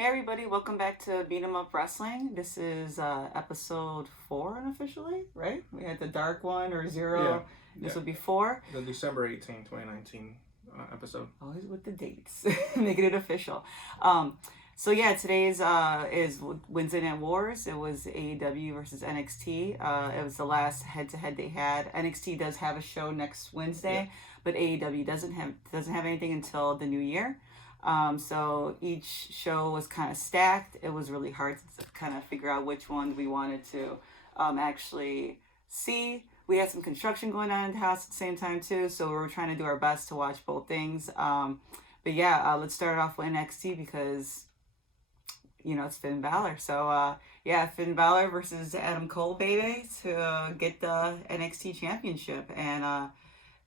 Hey everybody, welcome back to Beat 'em Up Wrestling. This is episode 4 unofficially, right? We had the dark one or 0. This would be 4. The December 18, 2019 episode. Always with the dates, making it official. So yeah, today's is Wednesday Night Wars. It was AEW versus NXT. It was the last head-to-head they had. NXT does have a show next Wednesday, but AEW doesn't have anything until the new year. So each show was kind of stacked. It was really hard to kind of figure out which one we wanted to actually see. We had some construction going on in the house at the same time too, so we were trying to do our best to watch both things. But yeah, let's start off with NXT because, you know, it's Finn Balor. So yeah, Finn Balor versus Adam Cole, baby, to get the NXT championship. And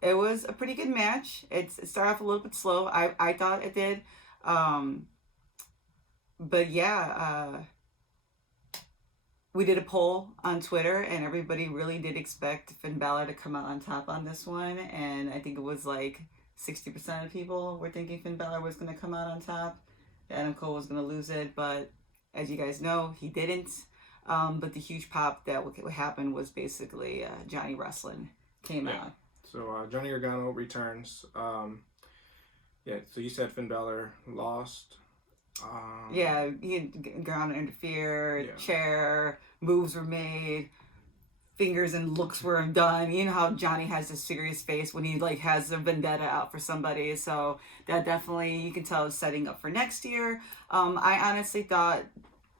it was a pretty good match. It started off a little bit slow. I thought it did. But yeah, we did a poll on Twitter, and everybody really did expect Finn Balor to come out on top on this one. And I think it was like 60% of people were thinking Finn Balor was going to come out on top. Adam Cole was going to lose it. But as you guys know, he didn't. But the huge pop that what happened was basically Johnny Wrestling came out. So Johnny Gargano returns. So you said Finn Balor lost. Yeah, he had Gargano interfered, chair, moves were made, fingers and looks were done. You know how Johnny has this serious face when he like has a vendetta out for somebody. So that definitely, you can tell, is setting up for next year. I honestly thought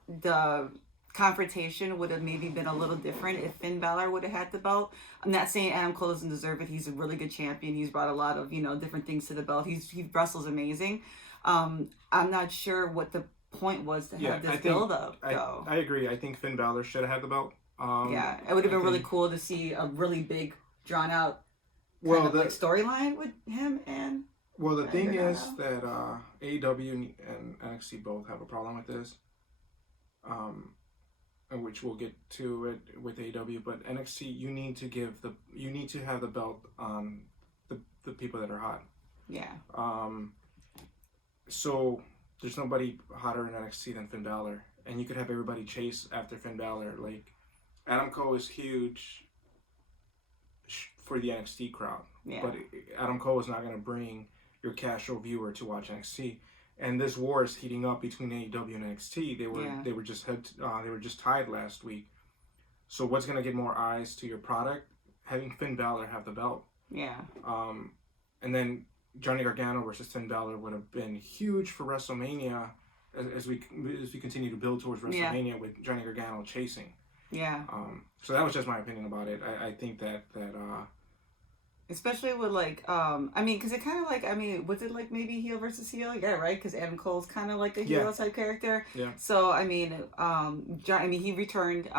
the confrontation would have maybe been a little different if Finn Balor would have had the belt. I'm not saying Adam Cole doesn't deserve it. He's a really good champion. He's brought a lot of, you know, different things to the belt. He wrestles amazing. I'm not sure what the point was to have this build up though. I agree. I think Finn Balor should have had the belt. Yeah, it would have been really cool to see a really big drawn out kind of like storyline with him and the thing is that AEW and NXT both have a problem with this. Which we'll get to it with AEW, but NXT, you need to have the belt on the people that are hot. Yeah. So there's nobody hotter in NXT than Finn Balor, and you could have everybody chase after Finn Balor. Like, Adam Cole is huge for the NXT crowd, but Adam Cole is not going to bring your casual viewer to watch NXT. And this war is heating up between AEW and NXT. They were just tied last week. So what's gonna get more eyes to your product? Having Finn Balor have the belt. Yeah. And then Johnny Gargano versus Finn Balor would have been huge for WrestleMania as we continue to build towards WrestleMania with Johnny Gargano chasing. Yeah. So that was just my opinion about it. I think that especially with like, I mean, because it kind of like, I mean, was it like maybe heel versus heel? Yeah, right? Because Adam Cole's kind of like a heel type character. Yeah. So, I mean, he returned.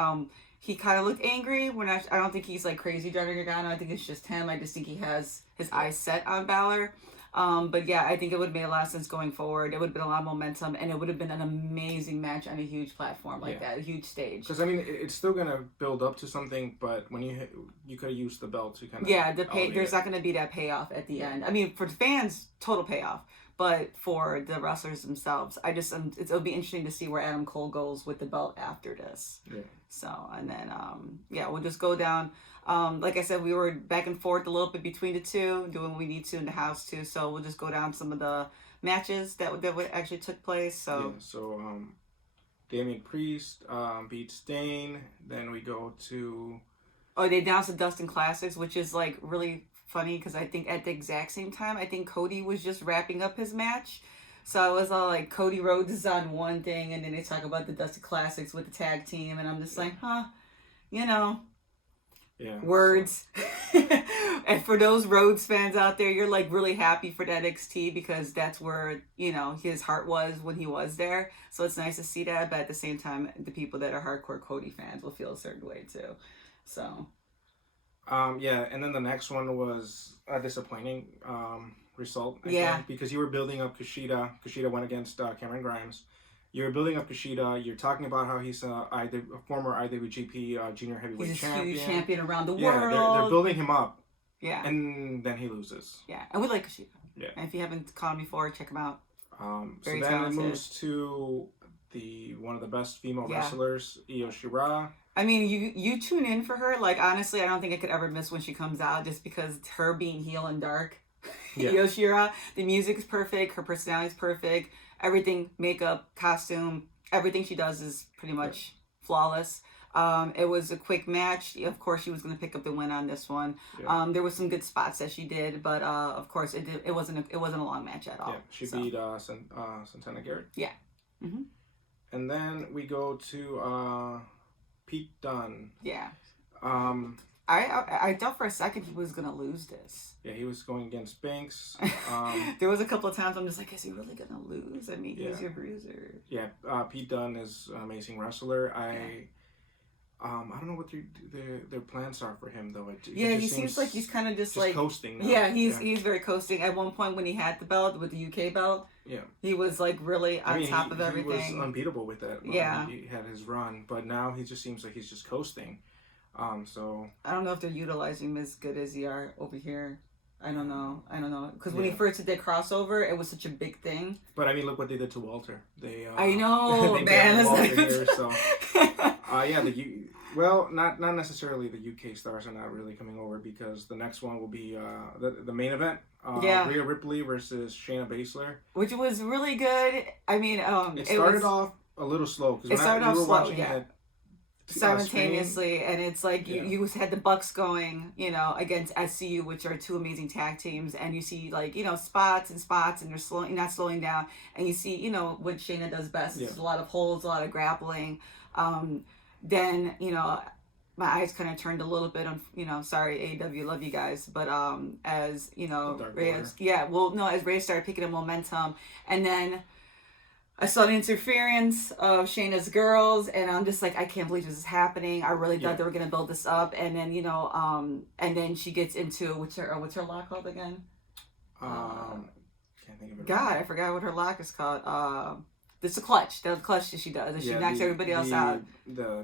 He kind of looked angry. I don't think he's like crazy Johnny Gargano. I think it's just him. I just think he has his eyes set on Balor. But yeah, I think it would have made a lot of sense going forward. It would have been a lot of momentum, and it would have been an amazing match on a huge platform like that, a huge stage. Because I mean, it's still gonna build up to something, but when you could have used the belt to kind of there's not gonna be that payoff at the end. I mean, for fans, total payoff, but for the wrestlers themselves, it'll be interesting to see where Adam Cole goes with the belt after this. Yeah. So, and then we'll just go down. Like I said, we were back and forth a little bit between the two, doing what we need to in the house too. So we'll just go down some of the matches that actually took place. So Damian Priest beat Stain. Then we go to they announced the Dustin Classics, which is like really funny because I think at the exact same time, I think Cody was just wrapping up his match. So it was all like Cody Rhodes is on one thing, and then they talk about the Dustin Classics with the tag team, and I'm just like, you know. Yeah. Words. And for those Rhodes fans out there, you're like really happy for that NXT because that's where, you know, his heart was when he was there. So it's nice to see that, but at the same time, the people that are hardcore Cody fans will feel a certain way too. So. And then the next one was a disappointing result. I think, because you were building up Kushida. Kushida went against Cameron Grimes. You're building up Kushida. You're talking about how he's a former IWGP Junior Heavyweight Champion. He's a huge champion around the world. Yeah, they're building him up. Yeah. And then he loses. Yeah, and we like Kushida. Yeah. And if you haven't caught him before, check him out. So then it moves to one of the best female wrestlers, Io Shirai. I mean, you tune in for her. Like, honestly, I don't think I could ever miss when she comes out, just because her being heel and dark. Yeah. Io Shirai, the music is perfect, her personality is perfect, everything, makeup, costume, everything she does is pretty much flawless. It was a quick match. Of course, she was going to pick up the win on this one. Yeah. There was some good spots that she did, but of course, it wasn't a long match at all. Yeah, she beat Santana Garrett. Yeah. Mm-hmm. And then we go to Pete Dunne. Yeah. I thought for a second he was gonna lose this. Yeah, he was going against Banks. There was a couple of times I'm just like, is he really gonna lose? I mean, he's your bruiser. Yeah, Pete Dunne is an amazing wrestler. I don't know what their plans are for him though. He seems like he's kind of just like coasting now. Yeah, he's very coasting. At one point when he had the belt with the UK belt, he was like really on top of everything. He was unbeatable with that. Yeah, he had his run, but now he just seems like he's just coasting. So I don't know if they're utilizing him as good as they are over here. I don't know. Because when he first did that crossover, it was such a big thing. But I mean, look what they did to Walter. I know, they man. Walter here, so well, not necessarily the UK stars are not really coming over, because the next one will be the main event. Rhea Ripley versus Shayna Baszler, which was really good. I mean, it started off a little slow because we were watching it simultaneously, and it's like you had the Bucks going, against SCU, which are two amazing tag teams, and you see like spots, and they're not slowing down, and you see what Shayna does best. There's a lot of holds, a lot of grappling. Then my eyes kind of turned a little bit on sorry AEW, love you guys, but as Rhea, as Rhea started picking up momentum, and then I saw the interference of Shayna's girls, and I'm just like, I can't believe this is happening. I really thought they were gonna build this up, and then and then she gets into what's her lock called again? Can't think of it. God, I forgot what her lock is called. It's a clutch. That's the clutch that she does. And she knocks everybody else out.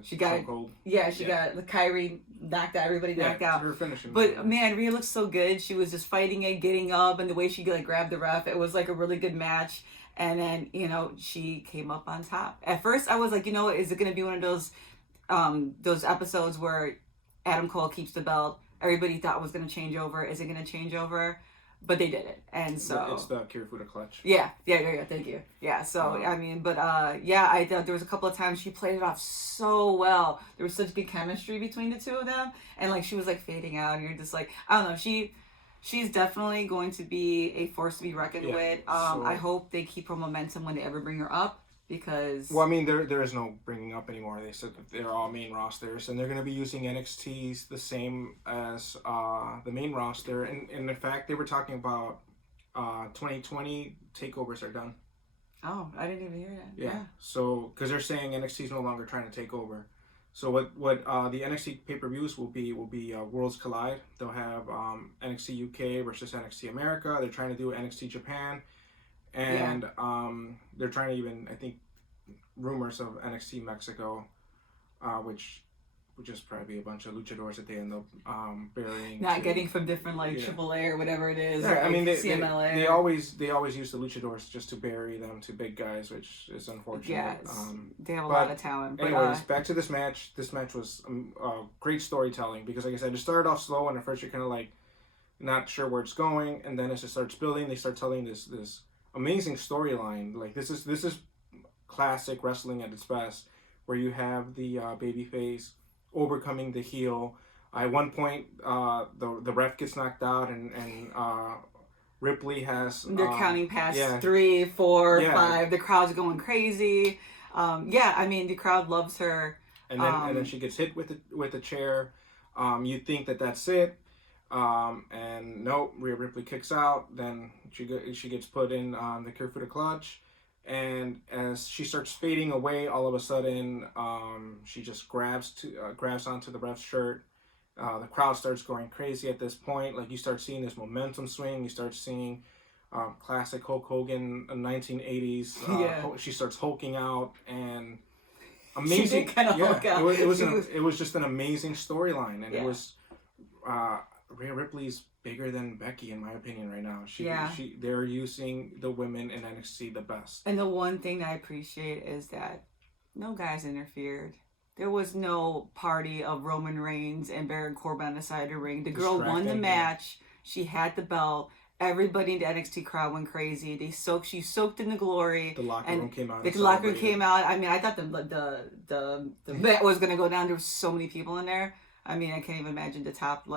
She got the Kyrie knocked out everybody knocked out. Her finishing. But man, Rhea looks so good. She was just fighting it, getting up, and the way she like grabbed the ref, it was like a really good match. And then she came up on top. At first, I was like, is it gonna be one of those episodes where Adam Cole keeps the belt? Everybody thought it was gonna change over. Is it gonna change over? But they did it, and so it's the Kirifuda clutch. Yeah. Thank you. Yeah. So I mean, but I thought there was a couple of times she played it off so well. There was such good chemistry between the two of them, and like she was like fading out, and you're just like, I don't know. She's definitely going to be a force to be reckoned with. I hope they keep her momentum when they ever bring her up, because... Well, I mean, there is no bringing up anymore. They said that they're all main rosters, and they're going to be using NXT's the same as the main roster. And in fact, they were talking about 2020 takeovers are done. Oh, I didn't even hear that. Yeah. So, because they're saying NXT's no longer trying to take over. So what the NXT pay-per-views will be Worlds Collide. They'll have NXT UK versus NXT America. They're trying to do NXT Japan, and they're trying to even, I think, rumors of NXT Mexico, which would just probably be a bunch of luchadors that they end up burying. Getting from different AAA or whatever it is. Yeah, or I mean CMLA. They always use the luchadors just to bury them to big guys, which is unfortunate. Yeah, they have a lot of talent. But anyways, back to this match. This match was great storytelling, because, like I said, it started off slow, and at first you're kind of like not sure where it's going, and then as it starts building, they start telling this amazing storyline. Like this is classic wrestling at its best, where you have the babyface overcoming the heel. At one point, the ref gets knocked out, and Ripley has... They're counting past 3, 4, 5. The crowd's going crazy. I mean, the crowd loves her. And then she gets hit with a chair. You think that's it. And nope, Rhea Ripley kicks out. Then she gets put in the Kirifuda clutch. And as she starts fading away, all of a sudden, she just grabs onto the ref's shirt. The crowd starts going crazy at this point. Like, you start seeing this momentum swing. You start seeing classic Hulk Hogan 1980s. She starts hulking out, and amazing. She did kind of hulk out. It was just an amazing storyline, and it was Rhea Ripley's bigger than Becky, in my opinion, right now. They're using the women in NXT the best. And the one thing that I appreciate is that no guys interfered. There was no party of Roman Reigns and Baron Corbin on the side of the ring. The girl won the match. She had the belt. Everybody in the NXT crowd went crazy. She soaked in the glory. The locker room came out. The locker room came out. I mean, I thought the bet was gonna go down. There were so many people in there. I mean, I can't even imagine the top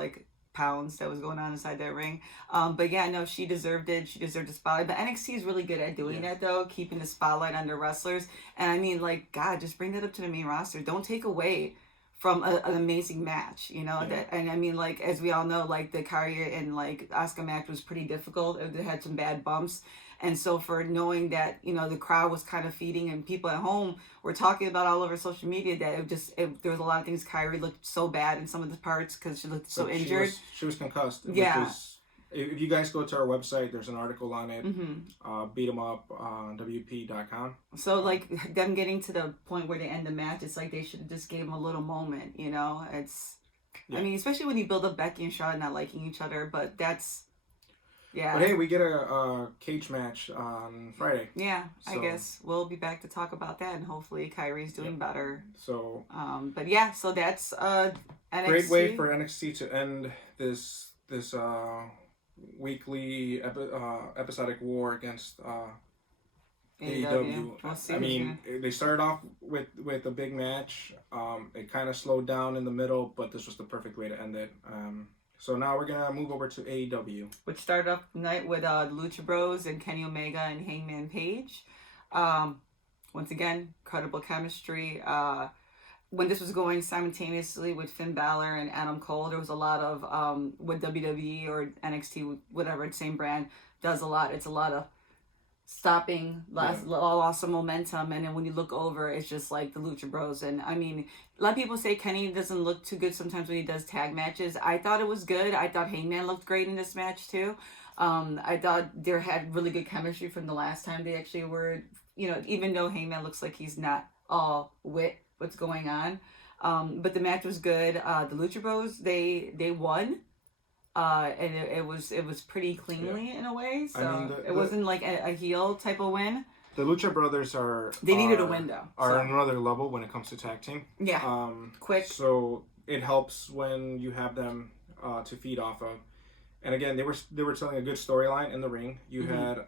pounds that was going on inside that ring. But yeah, no, she deserved it. She deserved the spotlight. But NXT is really good at doing that, though, keeping the spotlight on their wrestlers. And I mean, God, just bring that up to the main roster. Don't take away from an amazing match, that. And I mean, as we all know, the Kyrie and Asuka match was pretty difficult. It had some bad bumps. And so for knowing that, the crowd was kind of feeding and people at home were talking about all over social media that there was a lot of things. Kyrie looked so bad in some of the parts because she looked so injured. She was concussed. Yeah. If you guys go to our website, there's an article on it. Beat 'em up on WP.com. So them getting to the point where they end the match, it's like they should have just gave them a little moment, It's, I mean, especially when you build up Becky and Charlotte not liking each other, but that's. Yeah. But hey, we get a cage match on Friday. Yeah, so I guess we'll be back to talk about that, and hopefully Kyrie's doing better. So. But yeah, so that's NXT. Great way for NXT to end this weekly episodic war against AEW. I mean, they started off with a big match. It kind of slowed down in the middle, but this was the perfect way to end it. So now we're going to move over to AEW. Which started off the night with the Lucha Bros and Kenny Omega and Hangman Page. Once again, incredible chemistry. When this was going simultaneously with Finn Balor and Adam Cole, there was a lot of, what WWE or NXT, whatever, same brand, does a lot. It's a lot of stopping, loss of momentum, and then when you look over, it's just the Lucha Bros. And I mean, a lot of people say Kenny doesn't look too good sometimes when he does tag matches. I thought it was good. I thought Hangman looked great in this match too. I thought they had really good chemistry from the last time they actually were, even though Hangman looks like he's not all with what's going on. But the match was good. The Lucha Bros, they won. And it was pretty cleanly in a way, so I mean, it wasn't a heel type of win. The Lucha Brothers needed a win though. On another level when it comes to tag team. Yeah. Quick. So it helps when you have them to feed off of. And again, they were telling a good storyline in the ring. You had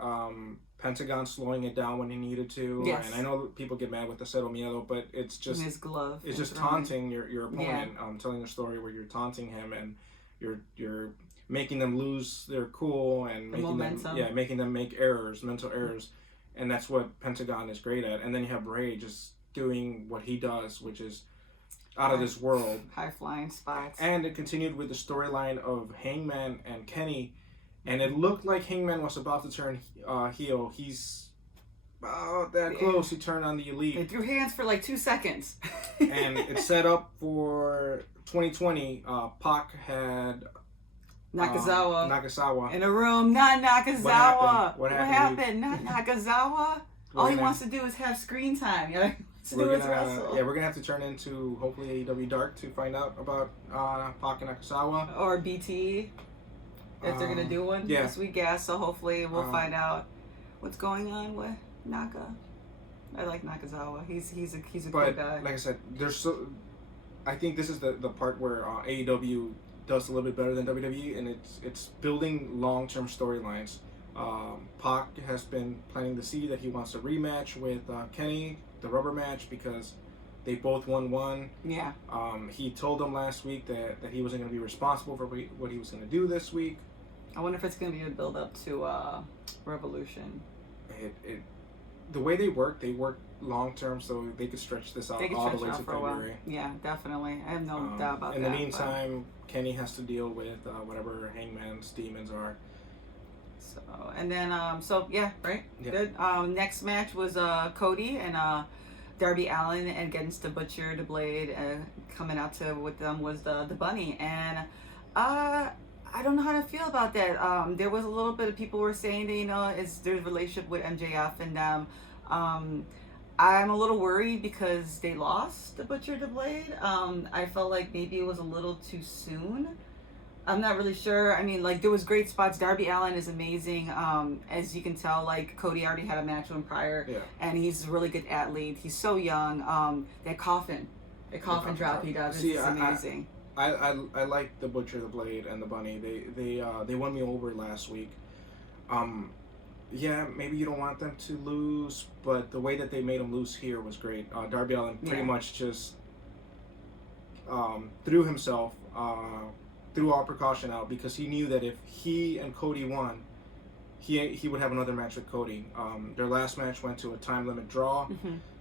Pentagon slowing it down when he needed to. Yes. And I know people get mad with the Cero Miedo, but it's just his glove. It's just taunting your opponent. Telling a story where you're taunting him and you're making them lose their cool and making them make mental errors, and that's what Pentagon is great at. And then you have Ray just doing what he does, which is out of this world, high flying spots. And it continued with the storyline of Hangman and Kenny, and it looked like Hangman was about to turn heel. He's about that close. He turned on the Elite. They threw hands for 2 seconds. And it's set up for 2020. Pac had Nakazawa in a room. Not Nakazawa. What happened? Not Nakazawa. All he wants to do is have screen time. We're gonna have to turn into hopefully AEW Dark to find out about Pac and Nakazawa or BT if they're gonna do one this week. Yeah, so hopefully we'll find out what's going on with Naka. I like Nakazawa. He's a cool guy. Like I said, I think this is the part where AEW does a little bit better than WWE, and it's building long-term storylines. Pac has been planting the seed that he wants a rematch with Kenny, the rubber match, because they both won one. Yeah. He told them last week that he wasn't going to be responsible for what he was going to do this week. I wonder if it's going to be a build-up to Revolution. The way they work long-term, so they could stretch this out all the way to February. Yeah, definitely. I have no doubt about that. In the meantime, Kenny has to deal with whatever Hangman's demons are. So, and then, right? Yeah. Good. Next match was Cody and Darby Allin against the Butcher, the Blade. Coming out with them was the Bunny. And I don't know how to feel about that. There was a little bit of people were saying that, there's a relationship with MJF and them. I'm a little worried because they lost the Butcher, the Blade. I felt like maybe it was a little too soon. I'm not really sure. I mean, like, there was great spots. Darby Allin is amazing. As you can tell, like, Cody already had a match with him prior, and he's a really good athlete. He's so young. That coffin drop he does is amazing. I like the Butcher, the Blade, and the Bunny. They won me over last week. Yeah, maybe you don't want them to lose, but the way that they made them lose here was great. Darby Allin pretty much just threw himself, threw all precaution out, because he knew that if he and Cody won, he would have another match with Cody. Their last match went to a time limit draw,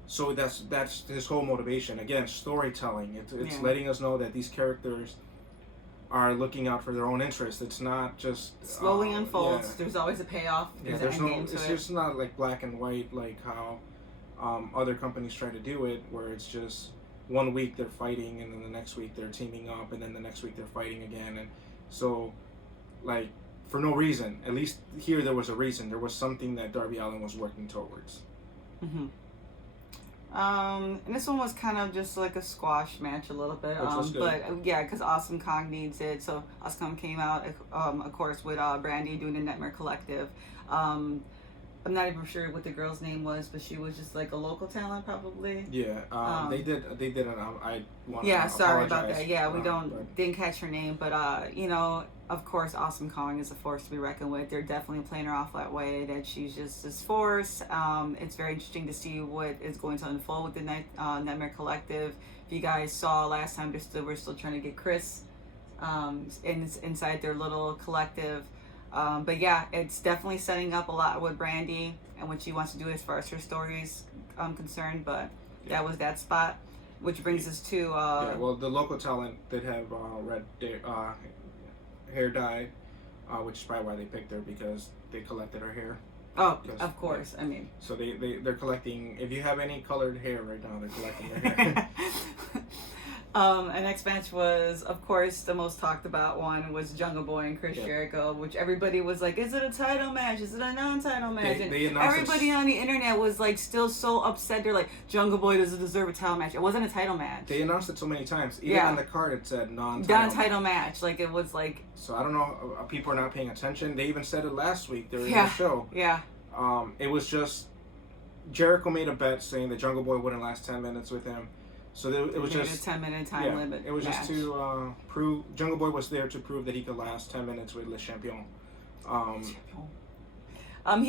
so that's his whole motivation. Again, storytelling. It's letting us know that these characters are looking out for their own interest. It's not just slowly unfolds. There's always a payoff. There's no. It's just not like black and white like how other companies try to do it, where it's just 1 week they're fighting and then the next week they're teaming up and then the next week they're fighting again, and so like for no reason. At least here there was a reason. There was something that Darby Allin was working towards. And this one was kind of just like a squash match a little bit, but yeah, because Awesome Kong needs it. So Awesome Kong came out, of course, with Brandy doing the Nightmare Collective. I'm not even sure what the girl's name was, but she was just like a local talent, probably. Yeah, they did it. I want. Yeah, sorry about that. Yeah, we didn't catch her name, but you know, of course, Awesome Kong is a force to be reckoned with. They're definitely playing her off that way, that she's just this force. It's very interesting to see what is going to unfold with the Nightmare Collective. If you guys saw last time, we're still trying to get Chris inside their little collective. But yeah, it's definitely setting up a lot with Brandy and what she wants to do as far as her story is concerned. But that was that spot, which brings us to... well, the local talent did have red hair dye, which is probably why they picked her, because they collected her hair. Oh, of course. I mean... So they're collecting... If you have any colored hair right now, they're collecting your hair. And next match was, of course, the most talked about one was Jungle Boy and Chris Jericho, which everybody was like, is it a title match? Is it a non-title match? And everybody on the internet was like still so upset. They're like, Jungle Boy doesn't deserve a title match. It wasn't a title match. They announced it so many times. Even on the card it said non-title match. Like it was like... So I don't know, people are not paying attention. They even said it last week during the show. Yeah. It was just, Jericho made a bet saying that Jungle Boy wouldn't last 10 minutes with him. So it was just a 10-minute time limit. It was just to prove Jungle Boy was there to prove that he could last 10 minutes with Le Champion. He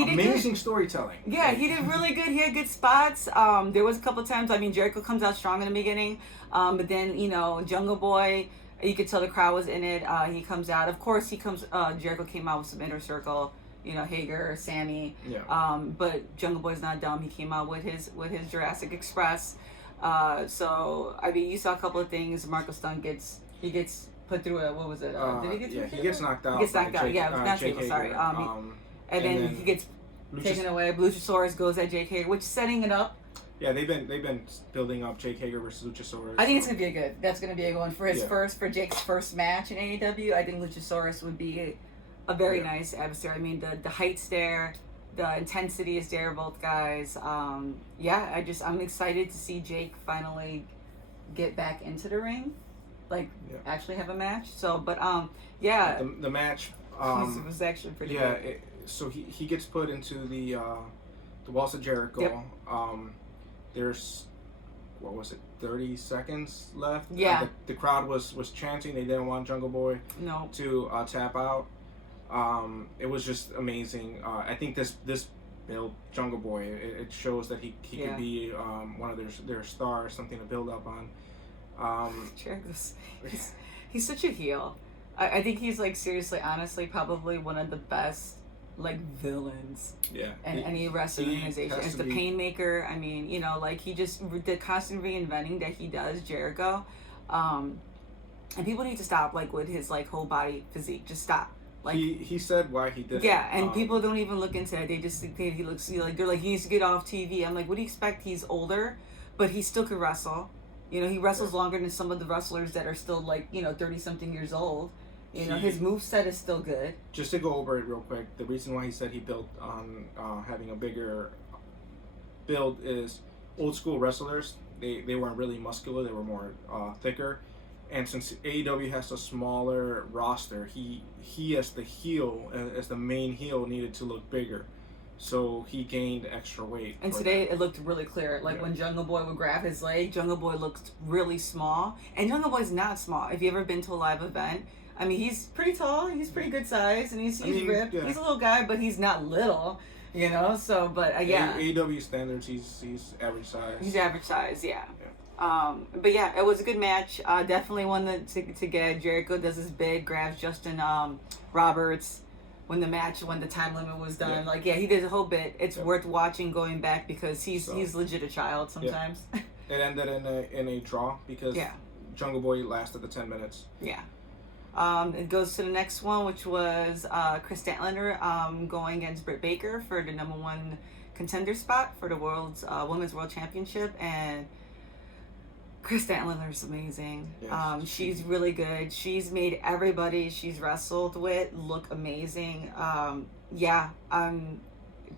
did amazing storytelling. Yeah, he did really good. He had good spots. There was a couple of times. I mean, Jericho comes out strong in the beginning, but then Jungle Boy, you could tell the crowd was in it. He comes out. Of course, Jericho came out with some Inner Circle. Hager, Sammy. Yeah. But Jungle Boy's not dumb. He came out with his Jurassic Express. So I mean, you saw a couple of things. Marco Stunt gets put through a, what was it? Did he get through? Yeah, he gets knocked out. He gets knocked out. Yeah, not Jake. Sorry. And then he gets taken away. Luchasaurus goes at Jake Hager, which is setting it up. Yeah, they've been building up Jake Hager versus Luchasaurus. I think it's gonna be that's gonna be a good one for his for Jake's first match in AEW. I think Luchasaurus would be a very nice adversary. I mean, the height's there. The intensity is there, both guys. I'm excited to see Jake finally get back into the ring, actually have a match. So, but the match was actually pretty good. So he gets put into the Walls of Jericho. Yep. There's 30 seconds left. Yeah. The crowd was chanting. They didn't want Jungle Boy to tap out. It was just amazing. I think this build Jungle Boy. It shows that he could be one of their stars, something to build up on. He's such a heel. I think he's seriously, honestly, probably one of the best villains. Yeah. And any wrestling organization. As the Painmaker. I mean, he just the constant reinventing that he does, Jericho. And people need to stop with his whole body physique. Just stop. He said why he did it. Yeah, and people don't even look into it. They just think he looks they're he needs to get off TV. I'm like, what do you expect? He's older, but he still could wrestle. He wrestles longer than some of the wrestlers that are still 30-something years old. His moveset is still good. Just to go over it real quick, the reason why he said he built on having a bigger build is old school wrestlers. They weren't really muscular. They were more thicker. And since AEW has a smaller roster, he as the heel, as the main heel, needed to look bigger. So he gained extra weight. And today it looked really clear. Like when Jungle Boy would grab his leg, Jungle Boy looked really small. And Jungle Boy's not small. If you ever been to a live event, I mean, he's pretty tall. He's pretty good size, and he's ripped. Yeah. He's a little guy, but he's not little. You know, so but yeah. AEW standards, he's average size. He's average size, yeah. But yeah, it was a good match. Definitely one to get. Jericho does his big, grabs Justin Roberts when the time limit was done. Like, he did a whole bit. It's worth watching going back because he's legit a child sometimes. Yeah. It ended in a draw because Jungle Boy lasted the 10 minutes. Yeah. It goes to the next one, which was Chris Statlander going against Britt Baker for the #1 contender spot for the Women's World Championship, and Chris Statlander is amazing. Yes. She's really good. She's made everybody she's wrestled with look amazing.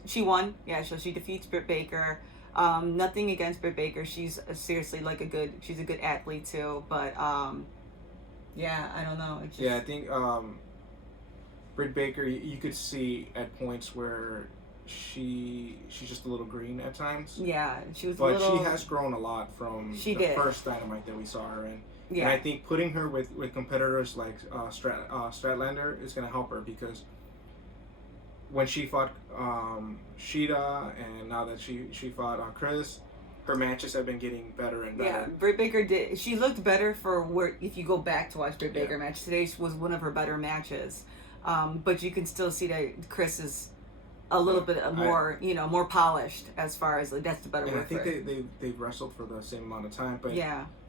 She won. Yeah, so she defeats Britt Baker. Nothing against Britt Baker. She's seriously she's a good athlete too. But I don't know. I think Britt Baker, you could see at points where she's just a little green at times. Yeah, she was. But she has grown a lot from first Dynamite that we saw her in. Yeah. And I think putting her with competitors like Statlander is going to help her because when she fought Sheeta and now that she fought Chris, her matches have been getting better and better. Yeah, Britt Baker she looked better if you go back to watch Britt Baker match. Today was one of her better matches. But you can still see that Chris is a little bit more, more polished as far as that's the better word. I think they've wrestled for the same amount of time, but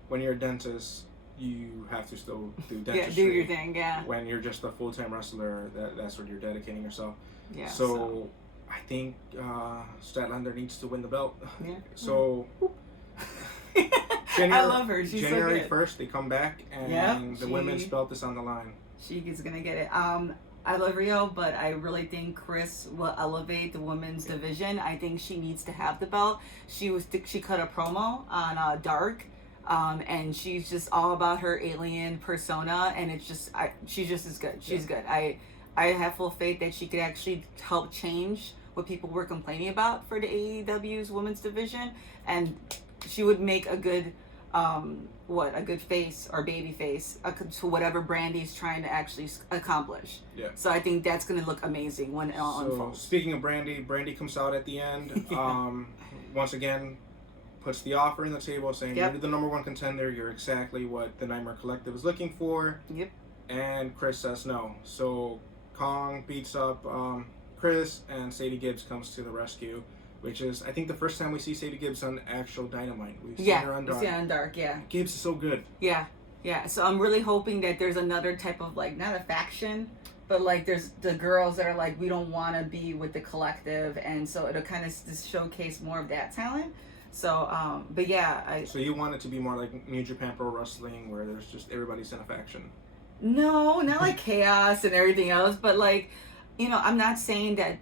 when you're a dentist, you have to still do dentistry. Do your thing, When you're just a full-time wrestler, that's what you're dedicating yourself. Yeah. So I think Statlander needs to win the belt. Yeah. So I love her. She's January so good. 1st, they come back, and the women's belt is on the line. She is gonna get it. I love Rio, but I really think Chris will elevate the women's division. I think she needs to have the belt. She cut a promo on Dark, and she's just all about her alien persona, and it's just she's just as good. She's good. I have full faith that she could actually help change what people were complaining about for the AEW's women's division, and she would make a good a good face or baby face to whatever Brandy's trying to actually accomplish. Yeah. So I think that's going to look amazing when it all unfolds. Speaking of Brandy comes out at the end. Once again, puts the offer in the table saying you're the #1 contender. You're exactly what the Nightmare Collective is looking for. Yep. And Chris says no. So Kong beats up Chris, and Sadie Gibbs comes to the rescue. Which is, I think, the first time we see Sadie Gibbs on actual Dynamite. We've seen her on Dark. Yeah, on Dark, yeah. Gibbs is so good. Yeah. So I'm really hoping that there's another type of, not a faction, but, there's the girls that are we don't want to be with the collective, and so it'll kind of just showcase more of that talent. So, but yeah. So you want it to be more like New Japan Pro Wrestling, where there's just everybody's in a faction? No, not like Chaos and everything else, but I'm not saying that,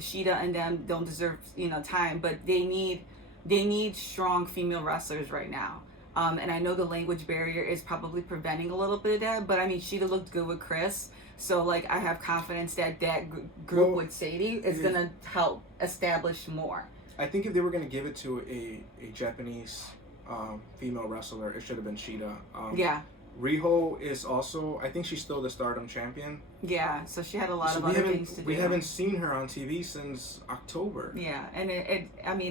Sheeta and them don't deserve, time, but they need strong female wrestlers right now. And I know the language barrier is probably preventing a little bit of that, but Sheeta looked good with Chris. So, I have confidence that group with Sadie is going to help establish more. I think if they were going to give it to a Japanese female wrestler, it should have been Sheeta. Riho is also, I think she's still the Stardom champion. Yeah, so she had a lot of other things to do. We haven't seen her on TV since October. Yeah, and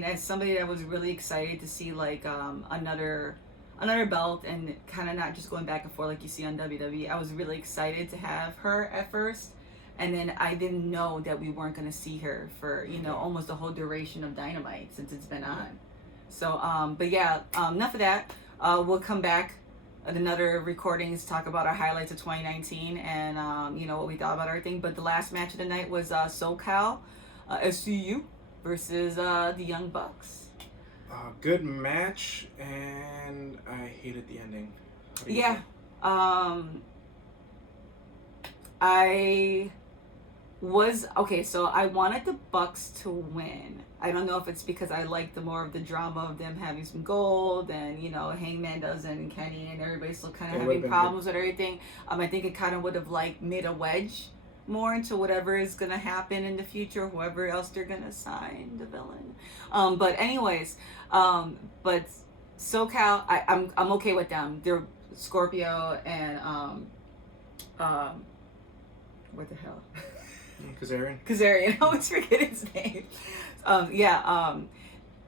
as somebody that was really excited to see another belt and kind of not just going back and forth like you see on WWE, I was really excited to have her at first, and then I didn't know that we weren't going to see her for almost the whole duration of Dynamite since it's been on. So, but yeah, enough of that. We'll come back at another recordings, talk about our highlights of 2019 and what we thought about everything. But the last match of the night was SoCal SCU versus the Young Bucks. Good match, and I hated the ending. I Okay, so I wanted the Bucks to win. I don't know if it's because I like the more of the drama of them having some gold, and Hangman doesn't, and Kenny, and everybody's still kind of having problems with everything. I think it kind of would have made a wedge more into whatever is gonna happen in the future, whoever else they're gonna sign, the villain. But anyways, but SoCal, I'm okay with them. They're Scorpio and what the hell? Kazarian. I always forget his name.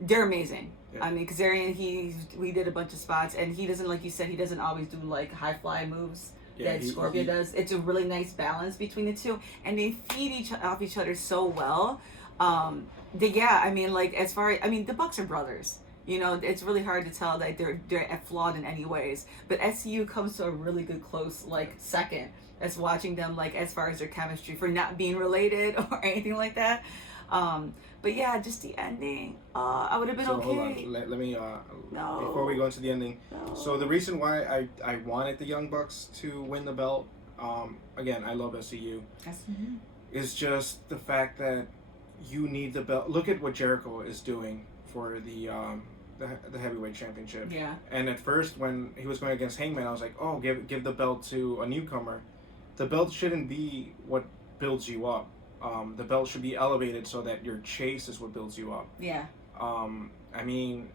They're amazing. Yeah. I mean, Kazarian, we did a bunch of spots, and he doesn't, like you said, he doesn't always do high fly moves that Scorpio does. It's a really nice balance between the two, and they feed off each other so well. The Bucks are brothers. It's really hard to tell that they're flawed in any ways, but SCU comes to a really good close second as watching them as far as their chemistry for not being related or anything like that. But yeah, just the ending. I would have been okay. Hold on. Let me before we go into the ending. No. So the reason why I wanted the Young Bucks to win the belt, again, I love SCU. Mm-hmm. Is just the fact that you need the belt. Look at what Jericho is doing for the heavyweight championship. Yeah. And at first, when he was going against Hangman, I was like, oh, give the belt to a newcomer. The belt shouldn't be what builds you up. The belt should be elevated so that your chase is what builds you up. Yeah. I mean,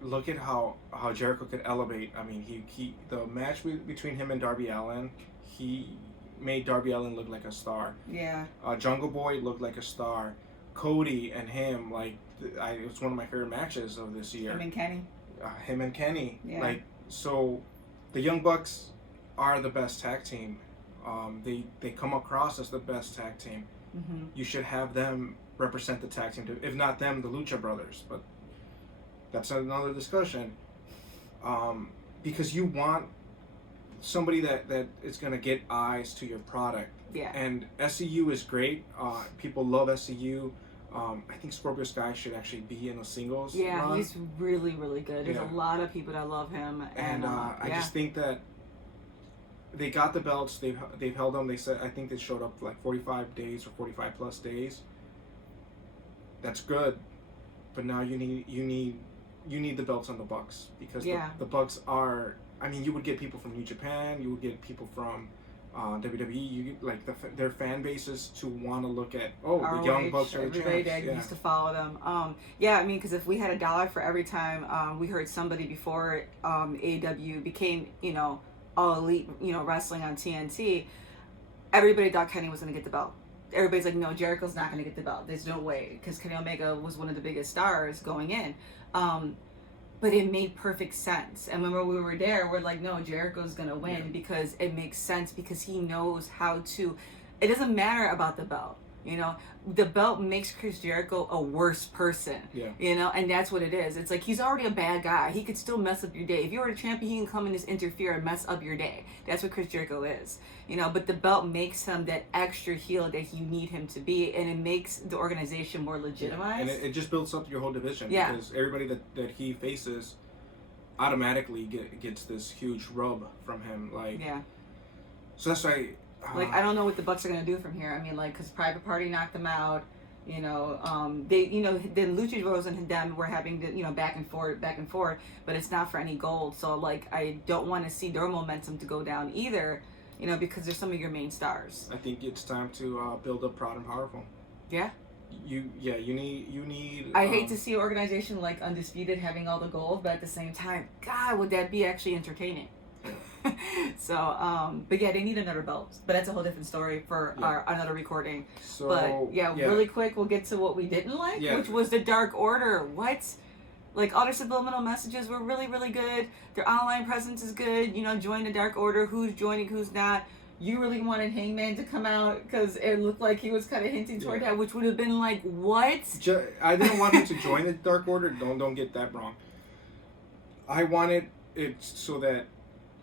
look at how Jericho could elevate. I mean, he the match between him and Darby Allin, he made Darby Allin look like a star. Yeah. Jungle Boy looked like a star. Cody and him, it was one of my favorite matches of this year. Him and Kenny. Yeah. So, the Young Bucks are the best tag team. They come across as the best tag team. Mm-hmm. You should have them represent the tag team, if not them, the Lucha Brothers. But that's another discussion. Because you want somebody that is going to get eyes to your product. Yeah. And SCU is great. People love SCU. I think Scorpio Sky should actually be in a singles run. He's really, really good. There's a lot of people that love him. And I just think that they got the belts. They've held them. I think they showed up 45 days or 45 plus days. That's good. But now you need the belts on the Bucks, because the Bucks are. I mean, you would get people from New Japan. You would get people from WWE. You get their fan bases to want to look at the Young Bucks are the champs. Everybody that used to follow them. Because if we had $1 for every time we heard somebody before AEW became All Elite wrestling on TNT, everybody thought Kenny was going to get the belt. Everybody's like, no, Jericho's not going to get the belt. There's no way, because Kenny Omega was one of the biggest stars going in. But it made perfect sense. And when we were there, we're like, no, Jericho's going to win because it makes sense, because he knows how to. It doesn't matter about the belt. The belt makes Chris Jericho a worse person. Yeah. And that's what it is. It's like, he's already a bad guy. He could still mess up your day. If you were a champion, he can come and just interfere and mess up your day. That's what Chris Jericho is. But the belt makes him that extra heel that you need him to be, and it makes the organization more legitimized. And it just builds up your whole division. Yeah. Because everybody that he faces automatically gets this huge rub from him. So that's why. I don't know what the Bucks are gonna do from here. I mean, because Private Party knocked them out. Then Lucha Bros and them were having the, back and forth, but it's not for any gold. So I don't want to see their momentum to go down either, because they're some of your main stars. I think it's time to build up Proud and Powerful. Yeah. You need. I hate to see an organization like Undisputed having all the gold, but at the same time, God, would that be actually entertaining? So, but they need another belt. But that's a whole different story for another recording. So, really quick, we'll get to what we didn't like, which was the Dark Order. What? All their subliminal messages were really, really good. Their online presence is good. Join the Dark Order. Who's joining, who's not. You really wanted Hangman to come out because it looked like he was kind of hinting toward that, which would have been what? I didn't want him to join the Dark Order. Don't get that wrong. I wanted it so that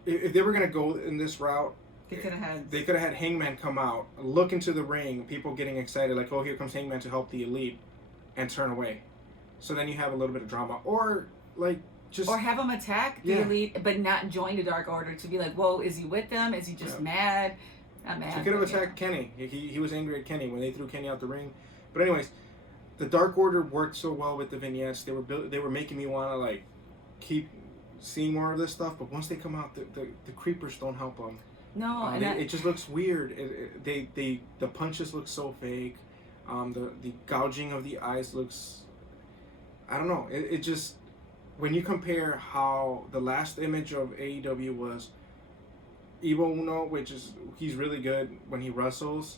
if they were going to go in this route, they could have had Hangman come out, look into the ring, people getting excited, here comes Hangman to help the Elite, and turn away. So then you have a little bit of drama. Or have him attack the Elite, but not join the Dark Order, to be whoa, is he with them? Is he just mad? I'm mad. She could have attacked Kenny. He was angry at Kenny when they threw Kenny out the ring. But anyways, the Dark Order worked so well with the vignettes. They were making me want to like keep seeing more of this stuff. But once they come out, the creepers don't help them. No, it just looks weird. The punches look so fake. The gouging of the eyes looks. I don't know. It just, when you compare how the last image of AEW was Evo Uno, which is, he's really good when he wrestles,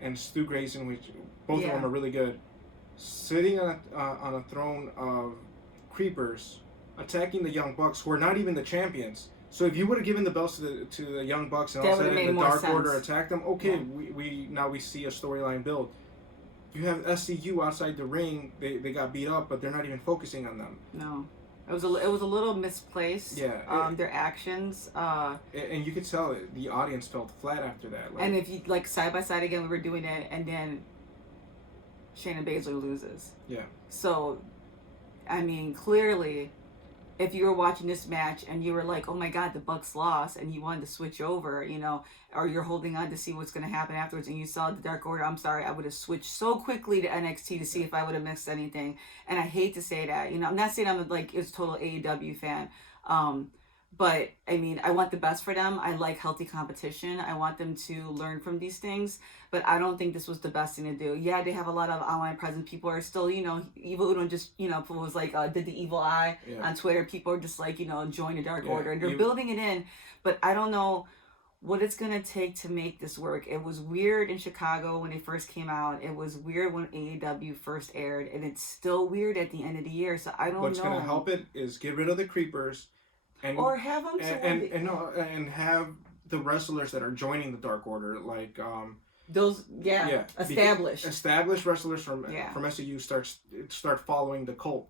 and Stu Grayson, which both of them are really good, sitting on a throne of creepers, attacking the Young Bucks, who are not even the champions. So if you would have given the belts to the Young Bucks and all of a sudden the Dark Order attacked them, okay, we now we see a storyline build. You have SCU outside the ring. They got beat up, but they're not even focusing on them. No, it was a little misplaced. Yeah. Their actions. And you could tell the audience felt flat after that. Like, and if you like side by side again, we were doing it, and then Shayna Baszler loses. Yeah. So, I mean, clearly, if you were watching this match and you were like, oh my God, the Bucks lost, and you wanted to switch over, you know, or you're holding on to see what's going to happen afterwards, and you saw the Dark Order, I'm sorry, I would have switched so quickly to NXT to see if I would have missed anything. And I hate to say that, you know, I'm not saying I'm like a total AEW fan, but I mean, I want the best for them. I like healthy competition. I want them to learn from these things, but I don't think this was the best thing to do. Yeah, they have a lot of online presence. People are still, you know, Evil Uno just, you know, was like, did the evil eye on Twitter. People are just like, you know, join the Dark Order, and they're building it in, but I don't know what it's going to take to make this work. It was weird in Chicago when they first came out. It was weird when AEW first aired, and it's still weird at the end of the year, so I don't know. What's going to help it is get rid of the creepers. Or have them and have the wrestlers that are joining the Dark Order, like those established wrestlers from SCU start following the cult.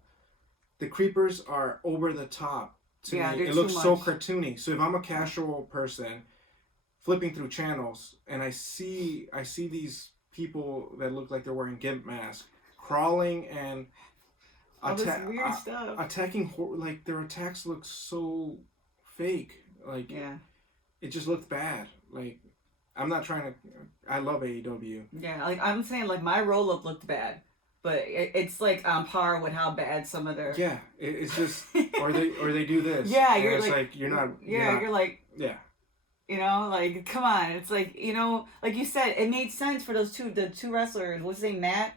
The creepers are over the top. To me, it looks so cartoony. So if I'm a casual person flipping through channels and I see these people that look like they're wearing gimp masks crawling and weird stuff. Attacking, like their attacks look so fake. Like it just looked bad. Like I'm not trying to. I love AEW. Yeah, like I'm saying, like my roll up looked bad, but it's like on par with how bad some of their. Yeah, it's just or they do this. Yeah, you're it's like you're not. You're like. Yeah. You know, like come on, it's like, you know, like you said, it made sense for the two wrestlers. What's his name, Matt?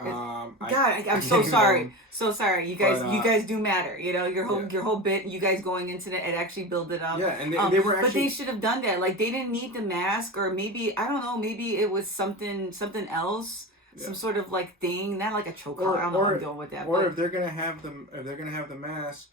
I'm so sorry. So sorry. You guys do matter. You know, your whole bit, you guys going into it actually build it up. Yeah, and they were actually. But they should have done that. Like they didn't need the mask, or maybe I don't know. Maybe it was something else, some sort of like thing, not like a chokehold. I don't know what I'm doing with that. Or if they're gonna have the mask,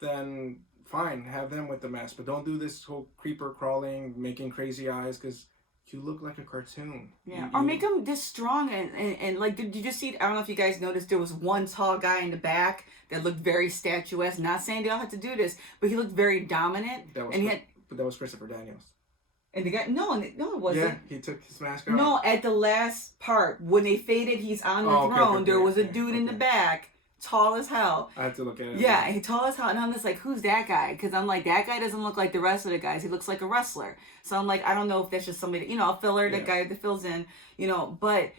then fine, have them with the mask. But don't do this whole creeper crawling, making crazy eyes, because. You look like a cartoon. Yeah, or make them this strong and like, did you just see? I don't know if you guys noticed, there was one tall guy in the back that looked very statuesque. Not saying they all had to do this, but he looked very dominant. But that was Christopher Daniels. And the guy, no, it wasn't. Yeah, he took his mask off. No, at the last part when they faded, he's on the throne. Okay, there was a dude in the back. Tall as hell. I have to look at it. Yeah, he tall as hell. And I'm just like, who's that guy? Because I'm like, that guy doesn't look like the rest of the guys. He looks like a wrestler. So I'm like, I don't know if that's just somebody, you know, a filler, the guy that fills in, you know. But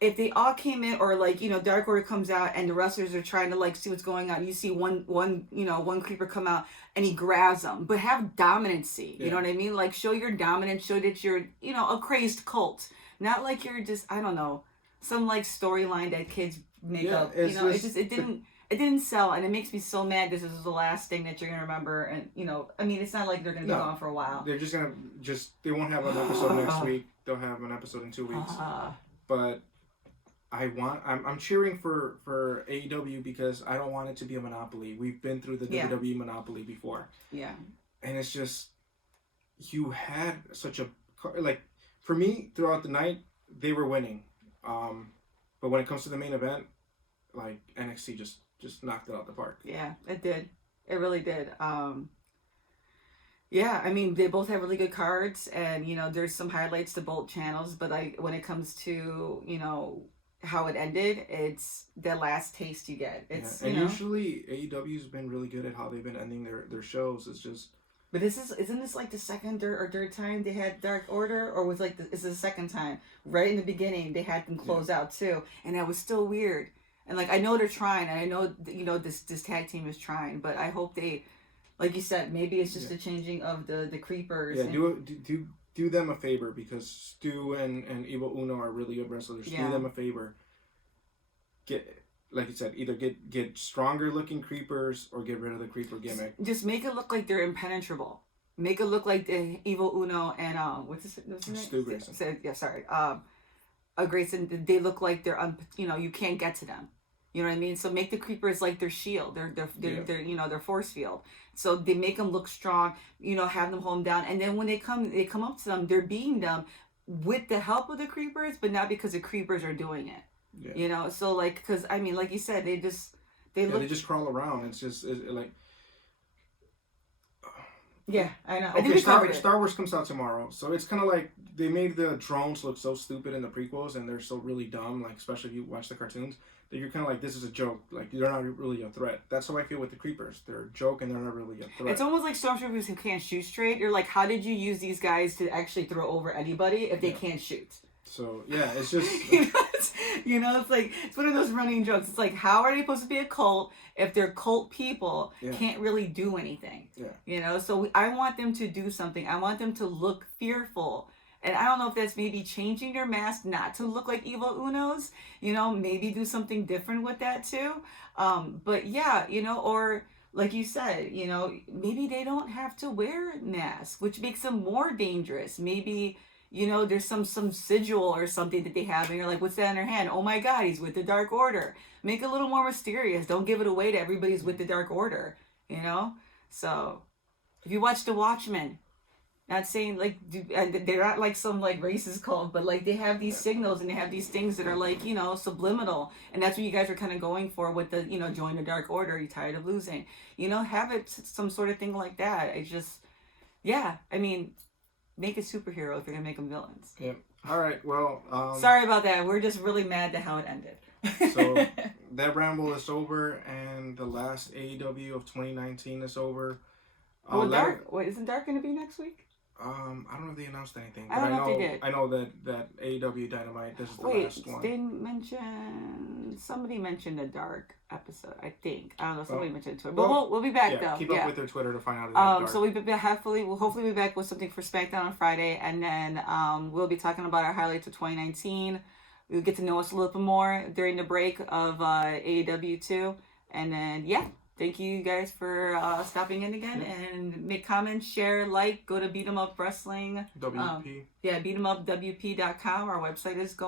if they all came in, or like, you know, Dark Order comes out and the wrestlers are trying to like see what's going on. You see one creeper come out and he grabs them. But have dominancy. You know what I mean? Like, show your dominance. Show that you're, you know, a crazed cult. Not like you're just, I don't know, some like storyline that kids make up. You know, it didn't sell, and it makes me so mad. This is the last thing that you're gonna remember, and you know, I mean, it's not like they're gonna be gone for a while. They're just gonna they won't have an episode next week. They'll have an episode in 2 weeks. But I'm cheering for AEW because I don't want it to be a monopoly. We've been through the WWE monopoly before. Yeah. And it's just, you had such a, like, for me throughout the night they were winning. But when it comes to the main event, like NXT just knocked it out the park. Yeah, it did. It really did. Yeah, I mean, they both have really good cards, and you know, there's some highlights to both channels. But when it comes to, you know, how it ended, it's the last taste you get. It's and usually AEW's been really good at how they've been ending their shows. It's just But isn't this like the second or third time they had Dark Order, or was like is it the second time? Right in the beginning they had them close out too, and that was still weird. And like I know they're trying, and I know this tag team is trying, but I hope they, like you said, maybe it's just the changing of the creepers. Yeah, do them a favor, because Stu and Evil Uno are really good wrestlers. Yeah. Do them a favor. Like you said, either get stronger looking creepers or get rid of the creeper gimmick. Just make it look like they're impenetrable. Make it look like the Evil Uno and what's his name? Stu Grayson. Yeah, sorry. Grayson. They look like they're you can't get to them. You know what I mean? So make the creepers like their shield, their their force field. So they make them look strong. Have them hold them down, and then when they come up to them, they're beating them with the help of the creepers, but not because the creepers are doing it. Yeah. So like, because I mean, like you said, they just crawl around. It's just like. Yeah, I know. Okay, Star Wars comes out tomorrow, so it's kind of like they made the drones look so stupid in the prequels, and they're so really dumb. Like, especially if you watch the cartoons, that you're kind of like, this is a joke. Like, they're not really a threat. That's how I feel with the creepers. They're a joke, and they're not really a threat. It's almost like stormtroopers who can't shoot straight. You're like, how did you use these guys to actually throw over anybody if they can't shoot? So yeah, it's just it's like it's one of those running jokes. It's like, how are they supposed to be a cult if their cult people can't really do anything? Yeah. So I want them to do something. I want them to look fearful, and I don't know if that's maybe changing their mask not to look like Evil Unos. Maybe do something different with that too. But yeah, or like you said, maybe they don't have to wear masks, which makes them more dangerous. Maybe. There's some sigil or something that they have, and you're like, what's that in their hand? Oh my God, he's with the Dark Order. Make it a little more mysterious. Don't give it away to everybody's with the Dark Order, So, if you watch The Watchmen, not saying like they're not like some like racist cult, but like they have these signals and they have these things that are like subliminal, and that's what you guys are kind of going for with the join the Dark Order. You're tired of losing, have it some sort of thing like that. It's just, I mean. Make a superhero if you're gonna make them villains. Yep. All right. Well. Sorry about that. We're just really mad at how it ended. So that ramble is over, and the last AEW of 2019 is over. Dark. Wait, isn't Dark gonna be next week? I don't know if they announced anything. I don't know if they did. I know that AEW Dynamite. This is the last one. Somebody mentioned a Dark episode. I think I don't know. Somebody mentioned it. But we'll be back though. Keep up with their Twitter to find out. So we'll hopefully be back with something for SmackDown on Friday, and then we'll be talking about our highlights of 2019. You'll get to know us a little bit more during the break of AEW too, and then thank you guys for stopping in again, and make comments, share, go to Beat 'em Up Wrestling. WP. beatemupwp.com. Our website is going.